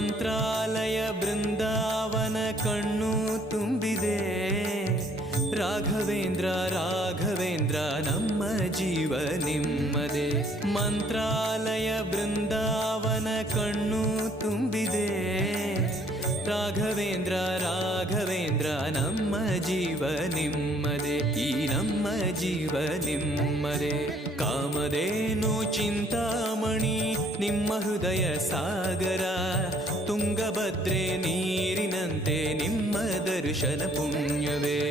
ಮಂತ್ರಾಲಯ ಬೃಂದಾವನ ಕಣ್ಣು ತುಂಬಿದೆ. ರಾಘವೇಂದ್ರ ರಾಘವೇಂದ್ರ ನಮ್ಮ ಜೀವ ನಿಮ್ಮದೇ. ಮಂತ್ರಾಲಯ ಬೃಂದಾವನ ಕಣ್ಣು ತುಂಬಿದೆ. ರಾಘವೇಂದ್ರ ರಾಘವೇಂದ್ರ ನಮ್ಮ ಜೀವ ನಿಮ್ಮದೇ. ಈ ನಮ್ಮ ಜೀವ ನಿಮ್ಮದೇ. ಕಾಮಧೇನು ಚಿಂತಾಮಣಿ ನಿಮ್ಮ ಹೃದಯ ಸಾಗರ. ತುಂಗಭದ್ರೆ ನೀರಿನಂತೆ ನಿಮ್ಮ ದರ್ಶನ ಪುಣ್ಯವೇ.